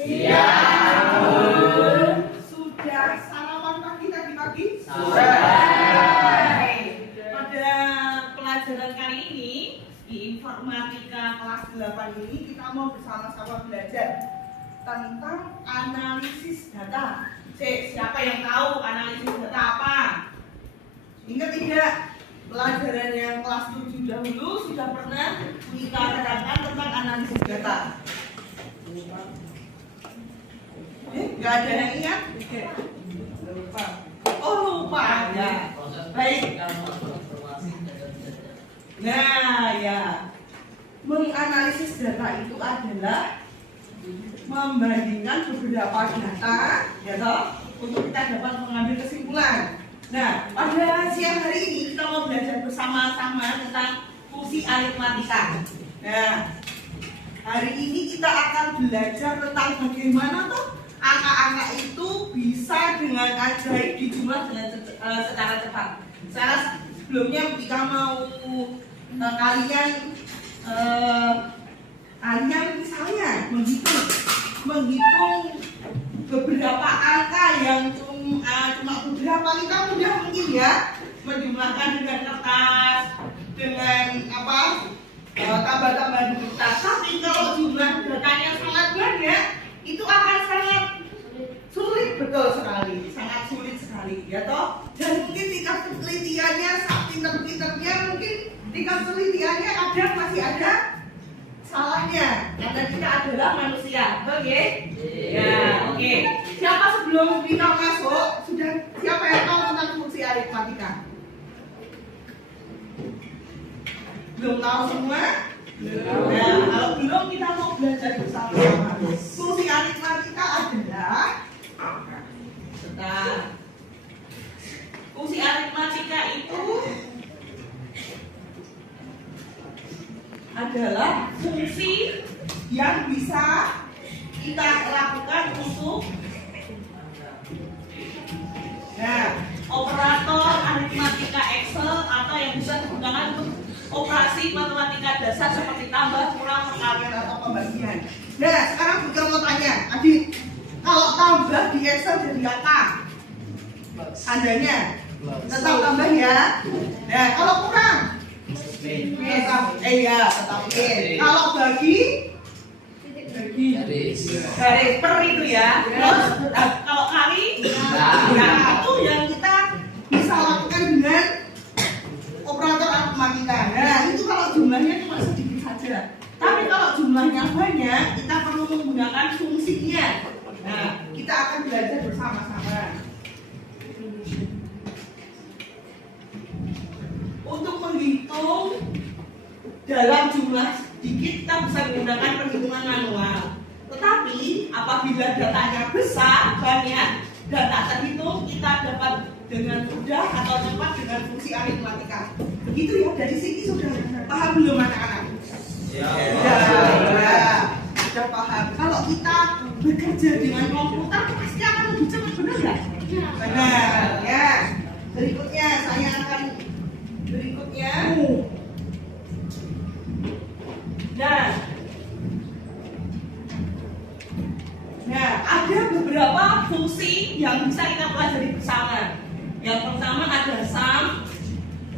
Siap, Bu. Sudah sarapan pagi tadi pagi? Sudah. Pada pelajaran kali ini di informatika kelas 8 ini kita mau bersama-sama belajar tentang analisis data. Siapa yang tahu analisis data apa? Ingat tidak? Pelajaran yang kelas 7 dahulu sudah pernah kita terangkan tentang analisis data. Nggak ada yang ingat? Lupa. Oh lupa ya. Baik. Nah ya, menganalisis data itu adalah membandingkan beberapa data, ya toh, untuk kita dapat mengambil kesimpulan. Nah, pada siang hari ini kita mau belajar bersama-sama tentang fungsi aritmatika. Nah, hari ini kita akan belajar tentang bagaimana tuh angka-angka itu bisa dengan ajaib dijumlah dengan secara cepat. Sebelumnya kita mau kalian misalnya menghitung beberapa angka yang cuma beberapa kita mudah mungkin ya menjumlahkan dengan kertas, dengan tambah-tambah di kertas. Tapi kalau jumlah datanya sangat banyak, itu akan sangat sulit, betul sekali, sangat sulit sekali, ya toh. Dan mungkin tingkat penelitiannya, pinter-pinternya mungkin tingkat penelitiannya kadang masih ada salahnya, karena kita adalah manusia, betul ya? Ya, oke. Siapa sebelum kita masuk, siapa yang tahu tentang fungsi aritmatika? Belum tahu semua? Belum. Nah, kalau belum kita mau belajar bersama-sama. Fungsi aritmatika adalah fungsi aritmatika itu adalah fungsi yang bisa kita lakukan untuk operator aritmatika Excel atau yang bisa digunakan untuk operasi matematika dasar seperti tambah, kurang, perkalian atau pembagian. Nah, sekarang kita mau tanya, Adit, kalau tambah di Excel jadi apa? Tandanya tetap tambah ya. Nah, kalau kurang tetap in. Kalau bagi garis per itu ya. Terus kalau kali itu yang kita bisa lakukan dengan operator aritmatika. Nah, itu kalau jumlahnya cuma sedikit saja. Tapi kalau jumlahnya banyak, kita perlu menggunakan fungsinya. Nah, kita akan belajar bersama-sama. Untuk menghitung dalam jumlah sedikit kita bisa menggunakan perhitungan manual. Tetapi apabila datanya besar, banyak, data terhitung, kita dapat dengan mudah atau cepat dengan fungsi aritmatika. Begitu ya, dari sini sudah paham belum anak-anak? Ya, sudah paham. Kalau kita bekerja dengan komputer pasti akan lebih cepat, benar nggak? Benar. Ya. Berikutnya Nah, ada beberapa fungsi yang bisa kita pelajari bersama. Yang pertama ada sum,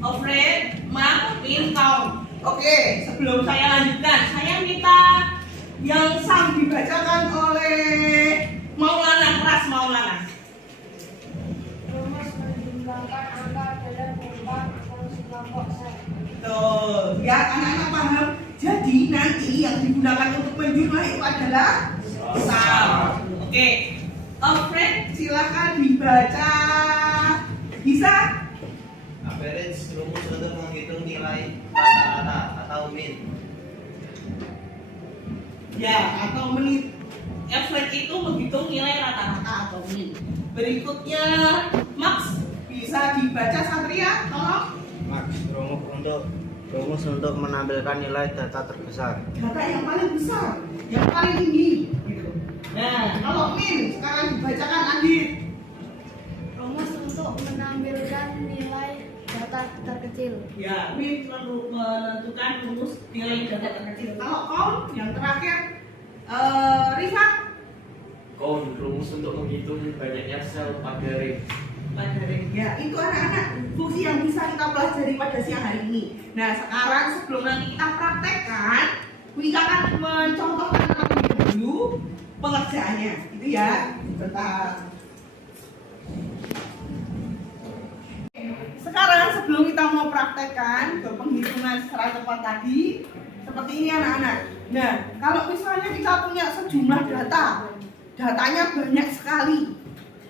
average, mark, min, count. Oke, sebelum saya lanjutkan, saya minta yang sum dibacakan oleh Maulana, kelas Maulana. Rumus menjumlahkan angka dalam empat fungsi kelompok set. Tuh, ya anak-anak paham. Jadi nanti yang digunakan untuk menjumlah itu adalah sum. Oke, average silakan dibaca. Bisa? Average rumus untuk menghitung nilai rata-rata atau min. Ya, atau menit. Average itu menghitung nilai rata-rata atau min. Berikutnya max, bisa dibaca Satria, tolong. Max, rumus untuk menampilkan nilai data terbesar. Data yang paling besar, yang paling tinggi. Nah, kalau min sekarang dibacakan Andit. Rumus untuk menampilkan nilai data terkecil. Ya, min menentukan rumus nilai data terkecil. Kalau count yang terakhir, Rifat, count, rumus untuk menghitung banyaknya sel pada ring. Ya, itu anak-anak fungsi yang bisa kita pelajari pada siang hari ini. Nah, sekarang sebelum nanti kita praktekkan, kita akan mencontohkan terlebih dahulu pengerjaannya. Itu ya, bentar. Sekarang sebelum kita mau praktekkan ke penghitungan secara cepat tadi, seperti ini anak-anak. Nah, kalau misalnya kita punya sejumlah datanya banyak sekali.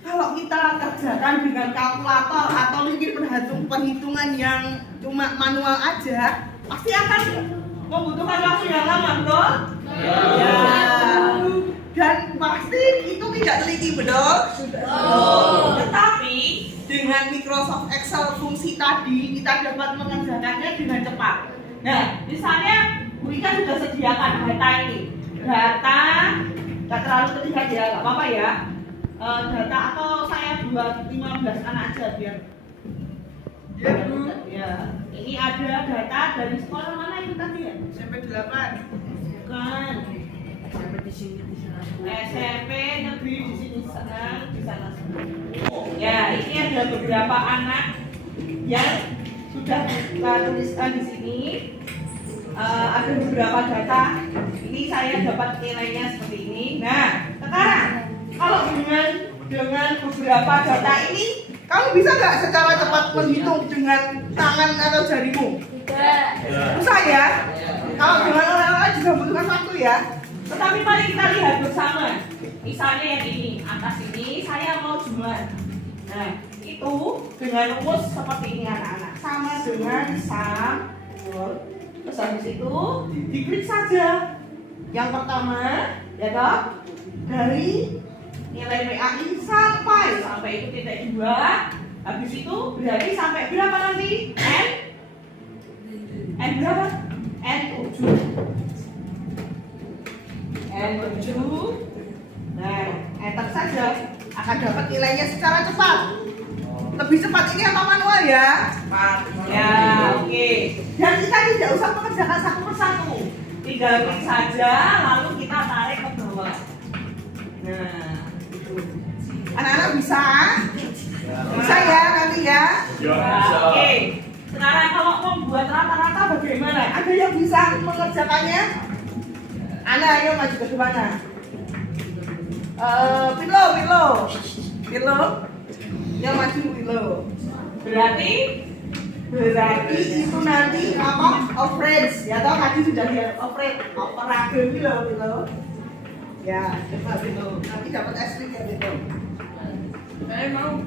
Kalau kita kerjakan dengan kalkulator atau mungkin perhitungan yang cuma manual aja, pasti akan membutuhkan waktu yang lama, betul? Ya. Dan pasti itu tidak teliti, betul? Tetapi dengan Microsoft Excel fungsi tadi kita dapat mengerjakannya dengan cepat. Nah, misalnya Bu Ika sudah sediakan data ini. Data, nggak terlalu ketika ya, nggak apa-apa ya. Data atau saya buat 15 anak aja biar. Ya. Ini ada data dari sekolah mana itu tadi ya? SMP 8. Bukan. SMP di sini di sana. SMP negeri di sini sana di sana. Ya, ini ada beberapa anak yang sudah kita tuliskan di sini. Ada beberapa data. Ini saya dapat nilainya seperti ini. Nah, sekarang kalau dengan beberapa data ini, kamu bisa nggak secara cepat menghitung dengan tangan atau jarimu? Bisa ya? Kalau dengan orang-orang juga butuhkan waktu ya. Tetapi mari kita lihat bersama. Misalnya yang ini, atas ini saya mau jumlah. Nah, itu dengan rumus seperti ini anak-anak. Sama dengan sum. Terus habis itu diklik saja. Yang pertama, ya toh, dari nilai PAI sampai itu titik 2. Habis itu berarti sampai berapa nanti? N berapa? N7. Nah, enter saja akan dapat nilainya secara cepat. Lebih cepat ini apa manual ya? Cepat. Ya, oke. Dan kita tidak usah mengerjakan satu persatu. Tinggal klik saja lalu kita tarik ke bawah. Nah, anak-anak bisa? Bisa ya nanti ya? Oke. Sekarang kalau membuat rata-rata bagaimana? Ada yang bisa mengerjakannya? Anak, ayo maju ke mana? Pilo. Yang maju Pilo. Berarti itu nanti apa? Operate. Ya toh tadi sudah lihat operate. Operate Pilo. Ya, coba Pilo. Nanti dapat S-Link ya Pilo. Saya mau.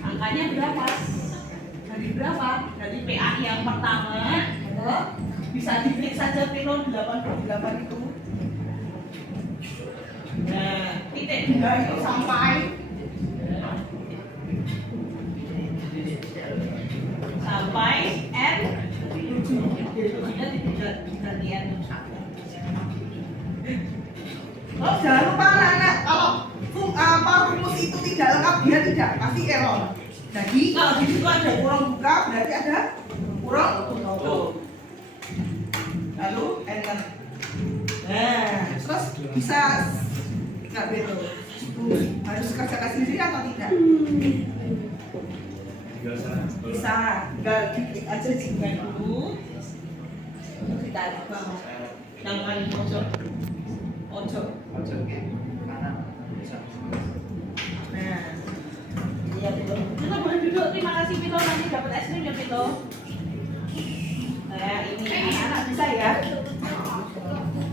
Angkanya berapa? Dari berapa? Dari PA yang pertama, bisa diklik saja Pilo 88 itu. Nah, titik 2 itu sampai N7. Jadi tidak gantian. Oh, jangan lupa anak-anak, kalau rumus itu tidak lengkap dia tidak pasti error. Jadi kalau di situ ada kurang buka berarti ada kurang tutup. Lalu enter. Nah, terus bisa nggak betul? Harus kerjakan sendiri atau tidak? Bisa, tinggal diklik aja dengan dulu. Kita bawah. Yang paling pojok. Nah, iya Pilo. Kita boleh duduk. Terima kasih Pilo. Nanti dapat es krim ya Pilo. Nah, ini anak-anak bisa ya.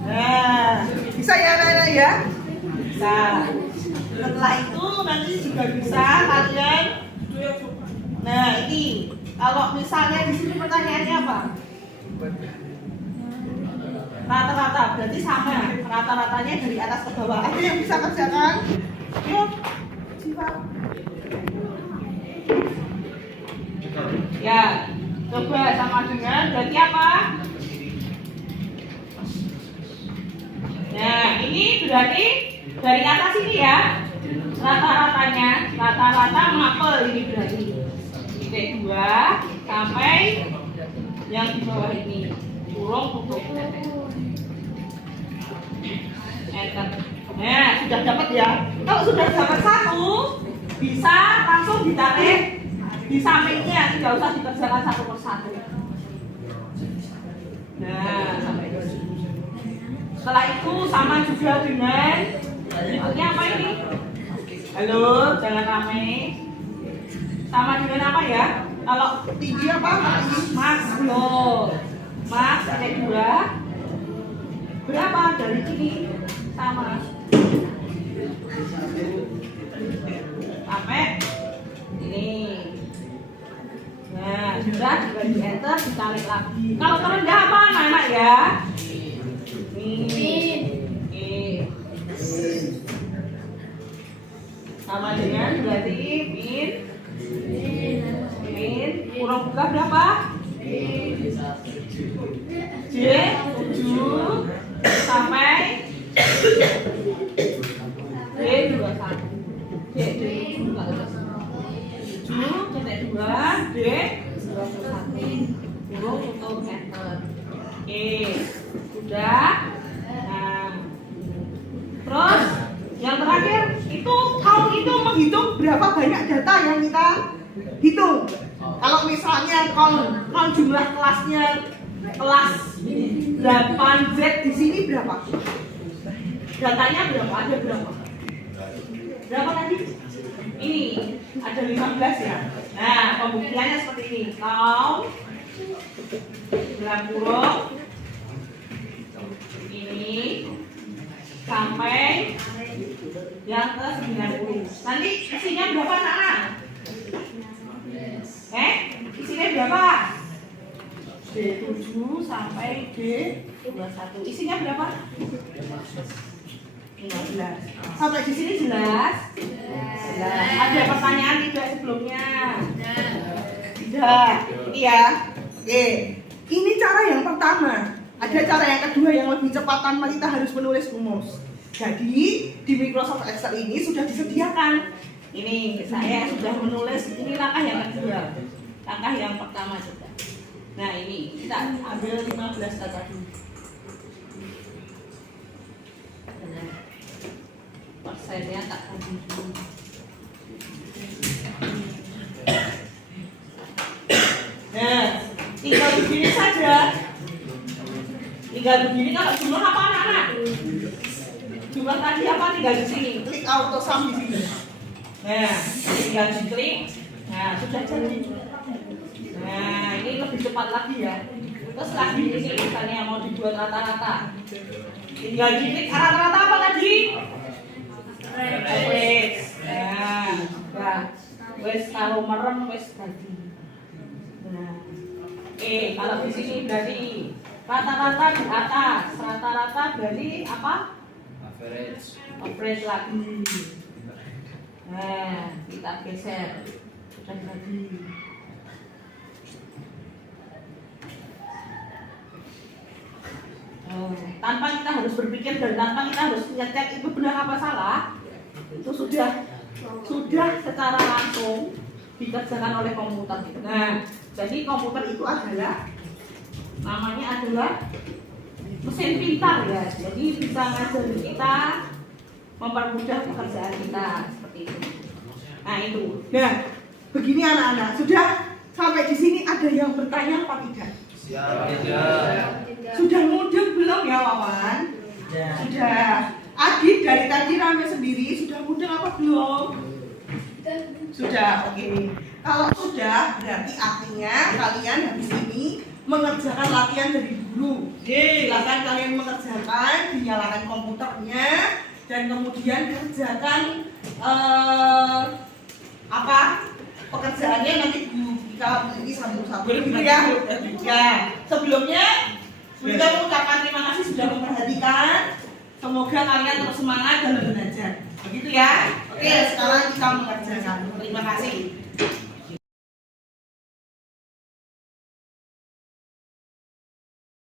Nah, bisa ya anak-anak ya. Bisa. Setelah itu nanti juga bisa kalian. Nah, ini kalau misalnya di sini pertanyaannya apa? Rata-rata berarti sama. Rata-ratanya dari atas ke bawah. Ada yang bisa kerjakan? Yuk, Siva. Ya, coba sama dengan berarti apa? Nah, ini berarti dari atas ini ya. rata-ratanya, rata-rata mapel ini berarti titik 2 sampai yang di bawah ini kurung tutup enter. Nah, sudah dapat ya. Kalau sudah dapat satu, bisa langsung ditarik di sampingnya, tidak usah dikerjakan satu persatu. Nah, sampai ke sini. Setelah itu sama juga dengan ini apa ini? Halo, jangan rame. Sama dengan apa ya? Kalau tinggi apa? Max, loh. Max ada 2. Berapa dari sini? Sama. Sampai ini. Nah, sudah di enter, ditarik lagi. Kalau terendah apa anak-anak ya? Min. Sama dengan berarti min. Kurang buka berapa? J 7 sampai D 21. D 7 titik 2 D 21. Kurung tutup enter. Oke, sudah. Nah, terus yang terakhir itu kamu itu menghitung berapa banyak data yang kita hitung. Kalau misalnya kalau jumlah kelasnya kelas 8Z di sini berapa? Datanya berapa? Ada berapa? Berapa tadi? Ini ada 15 ya. Nah, pembuktiannya seperti ini. Count kurung ini sampai yang ke 90. Nanti isinya berapa anak-anak? Isinya berapa? D7 sampai D21. Isinya berapa? 15. Sampai di sini jelas? Jelas. Ada pertanyaan tidak sebelumnya? Tidak. Ini ya. Oke. Ini cara yang pertama. Ada cara yang kedua yang lebih cepat tanpa kita harus menulis rumus. Jadi di Microsoft Excel ini sudah disediakan. Ini saya sudah menulis. Ini langkah yang kedua. Langkah yang pertama sudah. Nah ini kita ambil 15 data dulu. Persennya tak tadi dulu. Nah, tinggal begini saja. Tinggal begini kalau jumlah apa anak-anak? Jumlah tadi apa tinggal di sini. Klik auto sum di sini. Nah, tinggal diklik. Nah, sudah jadi. Nah, ini lebih cepat lagi ya. Terus lagi ini misalnya mau dibuat rata-rata. Tinggal diklik rata-rata apa tadi? Average. Nah, sudah. Wes kalau merem wes tadi. Nah, kalau di sini berarti rata-rata di atas. Rata-rata berarti apa? Average lagi. Nah, kita geser. Sudah lagi. Tanpa kita harus berpikir dan tanpa kita harus ngecek itu benar apa salah, itu sudah secara langsung dikerjakan oleh komputer. Nah, jadi komputer itu adalah namanya adalah mesin pintar ya. Jadi bisa ngajarin kita, mempermudah pekerjaan kita seperti itu. Nah itu. Nah, begini anak-anak, sudah sampai di sini ada yang bertanya apa tidak? Siap. Sudah mudeng belum ya Wawan? Sudah. Adit dari tadi rame sendiri, sudah mudeng apa belum? Sudah, oke. Kalau sudah, berarti artinya kalian habis ini mengerjakan latihan dari dulu. Silakan kalian mengerjakan, dinyalakan komputernya, dan kemudian kerjakan pekerjaannya nanti kita ini satu-satu gitu ya. Ya, sebelumnya kita mengucapkan terima kasih sudah memperhatikan. Semoga kalian terus semangat dalam belajar. Begitu ya. Oke, sekarang kita mengerjakan. Terima kasih.